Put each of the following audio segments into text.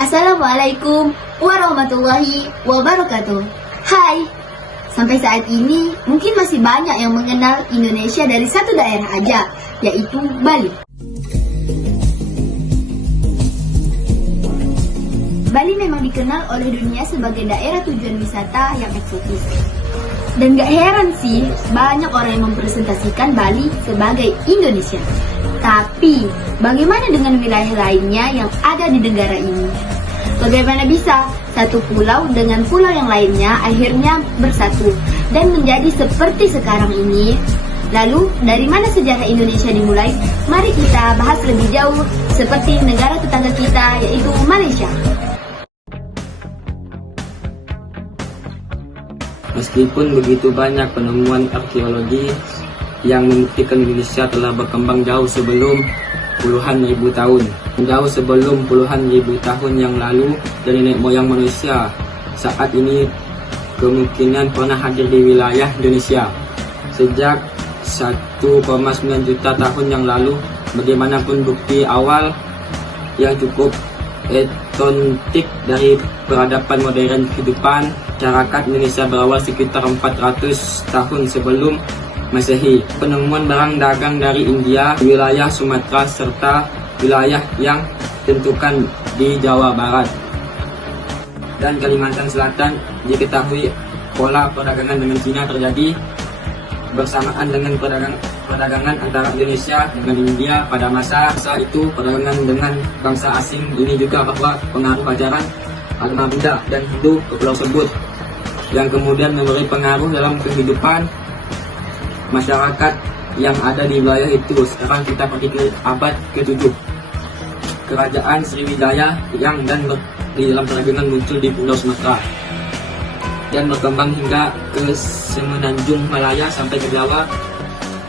Assalamualaikum warahmatullahi wabarakatuh. Hai, sampai saat ini mungkin masih banyak yang mengenal Indonesia dari satu daerah aja, yaitu Bali. Bali memang dikenal oleh dunia sebagai daerah tujuan wisata yang eksotis. Dan gak heran sih, banyak orang yang mempresentasikan Bali sebagai Indonesia. Tapi, bagaimana dengan wilayah lainnya yang ada di negara ini? Bagaimana bisa satu pulau dengan pulau yang lainnya akhirnya bersatu dan menjadi seperti sekarang ini? Lalu, dari mana sejarah Indonesia dimulai? Mari kita bahas lebih jauh seperti negara tetangga kita, yaitu Malaysia. Meskipun begitu banyak penemuan arkeologi yang membuktikan Indonesia telah berkembang jauh sebelum puluhan ribu tahun. Jauh sebelum puluhan ribu tahun yang lalu, dari nenek moyang manusia saat ini kemungkinan pernah hadir di wilayah Indonesia. Sejak 1,9 juta tahun yang lalu, bagaimanapun bukti awal yang cukup otentik dari peradaban modern kehidupan masyarakat Indonesia berawal sekitar 400 tahun sebelum Masehi. Penemuan barang dagang dari India, wilayah Sumatera, serta wilayah yang ditentukan di Jawa Barat dan Kalimantan Selatan diketahui pola perdagangan dengan Cina terjadi bersamaan dengan perdagangan antara Indonesia dengan India pada masa itu. Perdagangan dengan bangsa asing ini juga bahwa pengaruh ajaran agama Buddha dan Hindu ke pulau tersebut yang kemudian memberi pengaruh dalam kehidupan masyarakat yang ada di wilayah itu. Sekarang kita pergi ke abad ke-7. Kerajaan Sriwijaya yang di dalam perdagangan muncul di Pulau Sumatera dan berkembang hingga ke semenanjung Malaya sampai ke Jawa.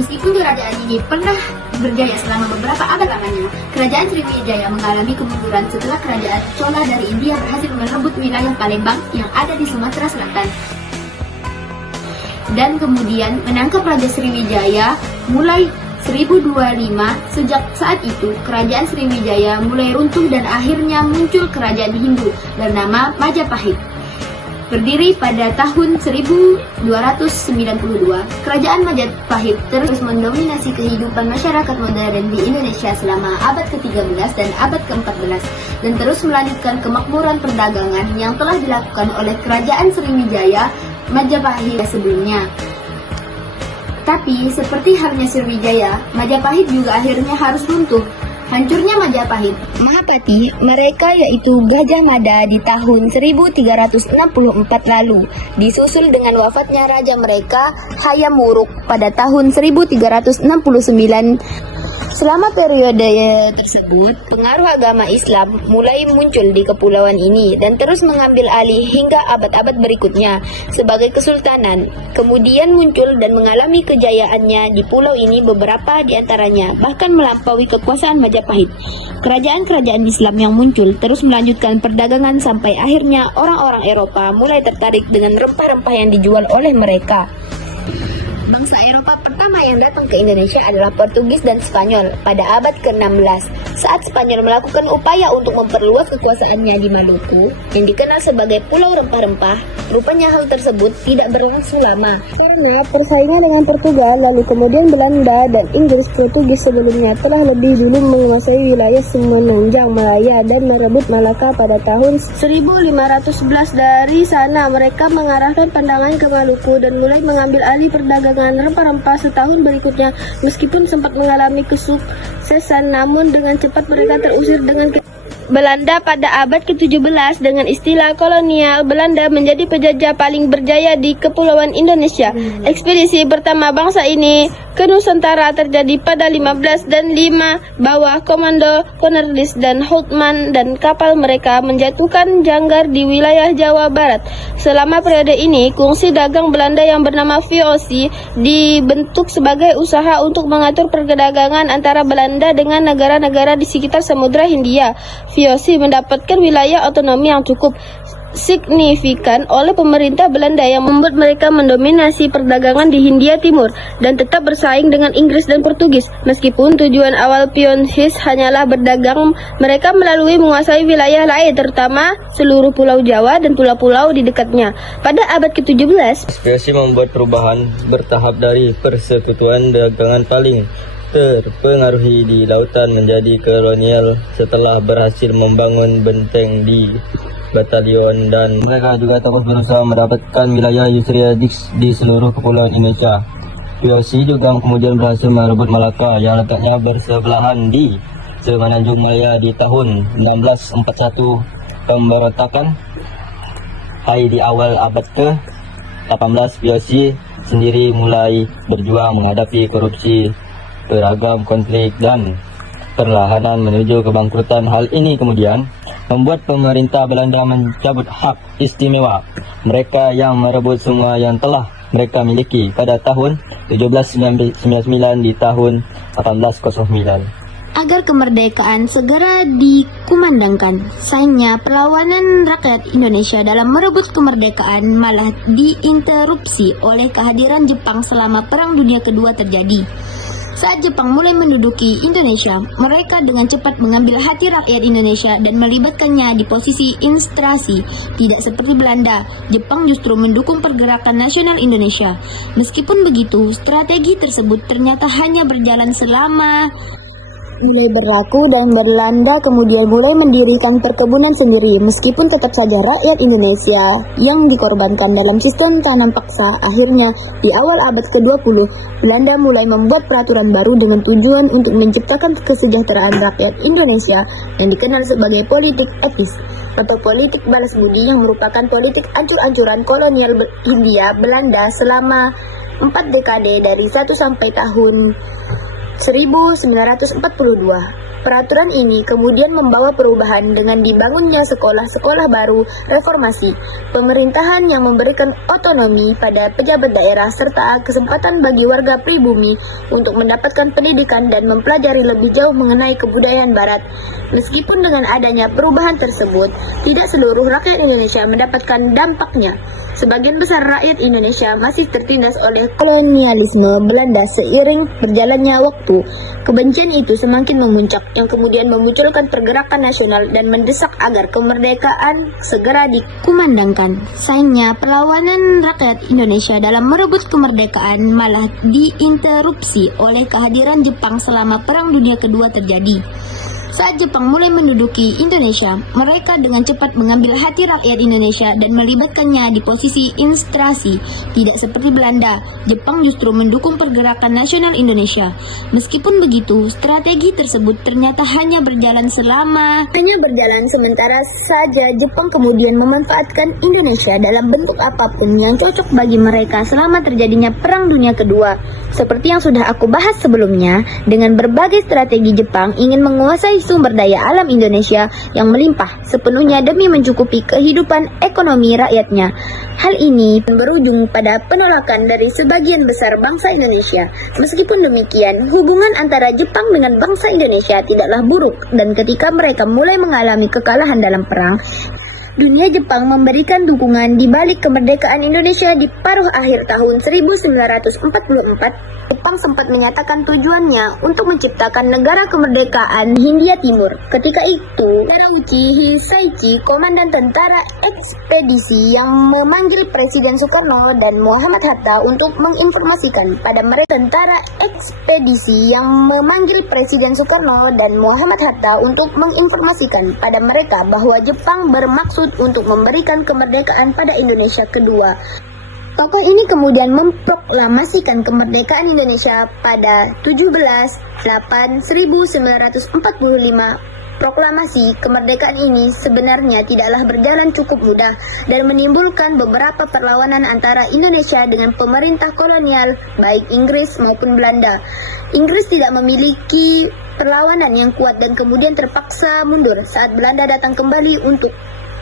Meskipun kerajaan ini pernah berjaya selama beberapa abad lamanya, kerajaan Sriwijaya mengalami kemunduran setelah kerajaan Chola dari India berhasil merebut wilayah Palembang yang ada di Sumatera Selatan. Dan kemudian menangkap Raja Sriwijaya mulai 1025. Sejak saat itu, kerajaan Sriwijaya mulai runtuh dan akhirnya muncul kerajaan Hindu bernama Majapahit. Berdiri pada tahun 1292, kerajaan Majapahit terus mendominasi kehidupan masyarakat modern di Indonesia selama abad ke-13 dan abad ke-14 dan terus melanjutkan kemakmuran perdagangan yang telah dilakukan oleh kerajaan Sriwijaya Majapahit sebelumnya. Tapi seperti halnya Sriwijaya, Majapahit juga akhirnya harus runtuh. Hancurnya Majapahit, Mahapati mereka yaitu Gajah Mada di tahun 1364 lalu, disusul dengan wafatnya raja mereka Hayam Wuruk pada tahun 1369. Selama periode tersebut, pengaruh agama Islam mulai muncul di kepulauan ini dan terus mengambil alih hingga abad-abad berikutnya sebagai kesultanan. Kemudian muncul dan mengalami kejayaannya di pulau ini beberapa di antaranya, bahkan melampaui kekuasaan Majapahit. Kerajaan-kerajaan Islam yang muncul terus melanjutkan perdagangan sampai akhirnya orang-orang Eropa mulai tertarik dengan rempah-rempah yang dijual oleh mereka. Bangsa Eropa pertama yang datang ke Indonesia adalah Portugis dan Spanyol pada abad ke-16. Saat Spanyol melakukan upaya untuk memperluas kekuasaannya di Maluku, yang dikenal sebagai Pulau Rempah-Rempah, rupanya hal tersebut tidak berlangsung lama. Karena persaingan dengan Portugal, lalu kemudian Belanda dan Inggris. Portugis sebelumnya telah lebih dulu menguasai wilayah semenanjung Malaya dan merebut Malaka pada tahun 1511. Dari sana mereka mengarahkan pandangan ke Maluku dan mulai mengambil alih perdagangan rempah-rempah. Setahun berikutnya, meskipun sempat mengalami kesuksesan, namun dengan cepat mereka terusir dengan Belanda pada abad ke-17. Dengan istilah kolonial, Belanda menjadi penjajah paling berjaya di Kepulauan Indonesia. Ekspedisi pertama bangsa ini ke Nusantara terjadi pada 15 dan 5 bawah komando Cornwallis dan Houtman, dan kapal mereka menjatuhkan janggar di wilayah Jawa Barat. Selama periode ini, kongsi dagang Belanda yang bernama VOC dibentuk sebagai usaha untuk mengatur perdagangan antara Belanda dengan negara-negara di sekitar Samudra Hindia. VOC mendapatkan wilayah otonomi yang cukup signifikan oleh pemerintah Belanda yang membuat mereka mendominasi perdagangan di Hindia Timur dan tetap bersaing dengan Inggris dan Portugis. Meskipun tujuan awal pionsis hanyalah berdagang, mereka melalui menguasai wilayah lain, terutama seluruh Pulau Jawa dan pulau-pulau di dekatnya. Pada abad ke-17, Spesies membuat perubahan bertahap dari persekutuan dagangan paling terpengaruhi di lautan menjadi kolonial setelah berhasil membangun benteng di batalion, dan mereka juga terus berusaha mendapatkan wilayah Euphrates di seluruh kepulauan Indonesia. POC juga kemudian berhasil merebut Malaka yang letaknya bersebelahan di Semenanjung Malaya di tahun 1641. Pemberontakan di awal abad ke-18, POC sendiri mulai berjuang menghadapi korupsi, beragam konflik dan perlahanan menuju kebangkrutan. Hal ini kemudian membuat pemerintah Belanda mencabut hak istimewa mereka yang merebut semua yang telah mereka miliki pada tahun 1799 di tahun 1809. Agar kemerdekaan segera dikumandangkan, sayangnya perlawanan rakyat Indonesia dalam merebut kemerdekaan malah diinterupsi oleh kehadiran Jepang selama Perang Dunia Kedua terjadi. Saat Jepang mulai menduduki Indonesia, mereka dengan cepat mengambil hati rakyat Indonesia dan melibatkannya di posisi instrasi. Tidak seperti Belanda, Jepang justru mendukung pergerakan nasional Indonesia. Meskipun begitu, strategi tersebut ternyata hanya berjalan selama mulai berlaku dan Belanda kemudian mulai mendirikan perkebunan sendiri. Meskipun tetap saja rakyat Indonesia yang dikorbankan dalam sistem tanam paksa, akhirnya di awal abad ke-20 Belanda mulai membuat peraturan baru dengan tujuan untuk menciptakan kesejahteraan rakyat Indonesia yang dikenal sebagai politik etis atau politik balas budi, yang merupakan politik ancur-ancuran kolonial Hindia Belanda selama 4 dekade dari 1 sampai tahun 1942. Peraturan ini kemudian membawa perubahan dengan dibangunnya sekolah-sekolah baru reformasi, pemerintahan yang memberikan otonomi pada pejabat daerah, serta kesempatan bagi warga pribumi untuk mendapatkan pendidikan dan mempelajari lebih jauh mengenai kebudayaan Barat. Meskipun dengan adanya perubahan tersebut, tidak seluruh rakyat Indonesia mendapatkan dampaknya. Sebagian besar rakyat Indonesia masih tertindas oleh kolonialisme Belanda. Seiring berjalannya waktu, kebencian itu semakin memuncak, yang kemudian memunculkan pergerakan nasional dan mendesak agar kemerdekaan segera dikumandangkan. Sayangnya, perlawanan rakyat Indonesia dalam merebut kemerdekaan malah diinterupsi oleh kehadiran Jepang selama Perang Dunia Kedua terjadi. Saat Jepang mulai menduduki Indonesia, mereka dengan cepat mengambil hati rakyat Indonesia dan melibatkannya di posisi instrasi. Tidak seperti Belanda, Jepang justru mendukung pergerakan nasional Indonesia. Meskipun begitu, strategi tersebut ternyata hanya berjalan sementara saja. Jepang kemudian memanfaatkan Indonesia dalam bentuk apapun yang cocok bagi mereka selama terjadinya Perang Dunia Kedua. Seperti yang sudah aku bahas sebelumnya, dengan berbagai strategi Jepang ingin menguasai sumber daya alam Indonesia yang melimpah sepenuhnya demi mencukupi kehidupan ekonomi rakyatnya. Hal ini berujung pada penolakan dari sebagian besar bangsa Indonesia. Meskipun demikian, hubungan antara Jepang dengan bangsa Indonesia tidaklah buruk, dan ketika mereka mulai mengalami kekalahan dalam perang, dunia Jepang memberikan dukungan di balik kemerdekaan Indonesia di paruh akhir tahun 1944. Jepang sempat menyatakan tujuannya untuk menciptakan negara kemerdekaan Hindia Timur. Ketika itu, Terauchi Hisaichi, komandan tentara ekspedisi yang memanggil Presiden Soekarno dan Muhammad Hatta untuk menginformasikan pada mereka bahwa Jepang bermaksud untuk memberikan kemerdekaan pada Indonesia kedua. Tokoh ini kemudian memproklamasikan kemerdekaan Indonesia pada 17/8/1945. Proklamasi kemerdekaan ini sebenarnya tidaklah berjalan cukup mudah dan menimbulkan beberapa perlawanan antara Indonesia dengan pemerintah kolonial, baik Inggris maupun Belanda. Inggris tidak memiliki perlawanan yang kuat dan kemudian terpaksa mundur saat Belanda datang kembali untuk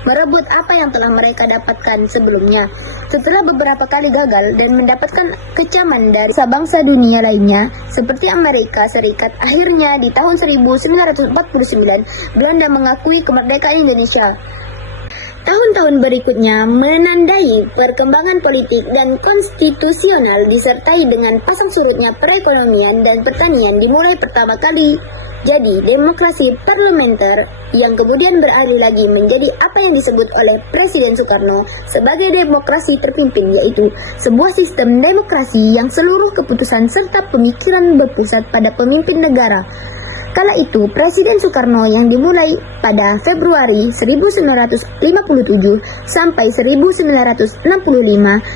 merebut apa yang telah mereka dapatkan sebelumnya. Setelah beberapa kali gagal dan mendapatkan kecaman dari bangsa dunia lainnya seperti Amerika Serikat, akhirnya di tahun 1949 Belanda mengakui kemerdekaan Indonesia. Tahun-tahun berikutnya menandai perkembangan politik dan konstitusional disertai dengan pasang surutnya perekonomian dan pertanian dimulai pertama kali. Jadi, demokrasi parlementer yang kemudian beralih lagi menjadi apa yang disebut oleh Presiden Soekarno sebagai demokrasi terpimpin, yaitu sebuah sistem demokrasi yang seluruh keputusan serta pemikiran berpusat pada pemimpin negara. Kala itu, Presiden Soekarno yang dimulai pada Februari 1957 sampai 1965.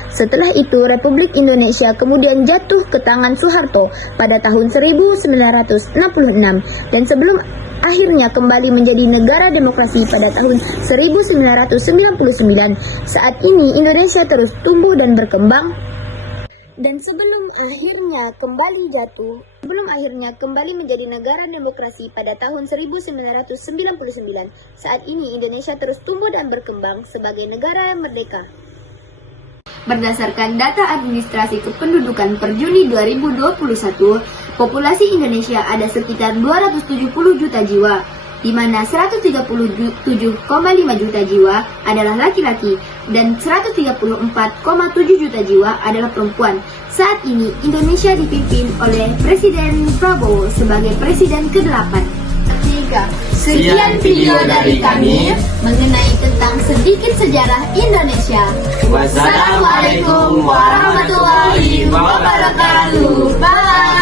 Setelah itu, Republik Indonesia kemudian jatuh ke tangan Soeharto pada tahun 1966 dan sebelum akhirnya kembali menjadi negara demokrasi pada tahun 1999. Saat ini Indonesia terus tumbuh dan berkembang. Dan sebelum akhirnya kembali menjadi negara demokrasi pada tahun 1999, saat ini Indonesia terus tumbuh dan berkembang sebagai negara merdeka. Berdasarkan data administrasi kependudukan per Juni 2021, populasi Indonesia ada sekitar 270 juta jiwa, di mana 137,5 juta jiwa adalah laki-laki dan 134,7 juta jiwa adalah perempuan. Saat ini Indonesia dipimpin oleh Presiden Prabowo sebagai Presiden ke-8. Sekian video dari kami mengenai tentang sedikit sejarah Indonesia. Wassalamualaikum warahmatullahi wabarakatuh. Bye.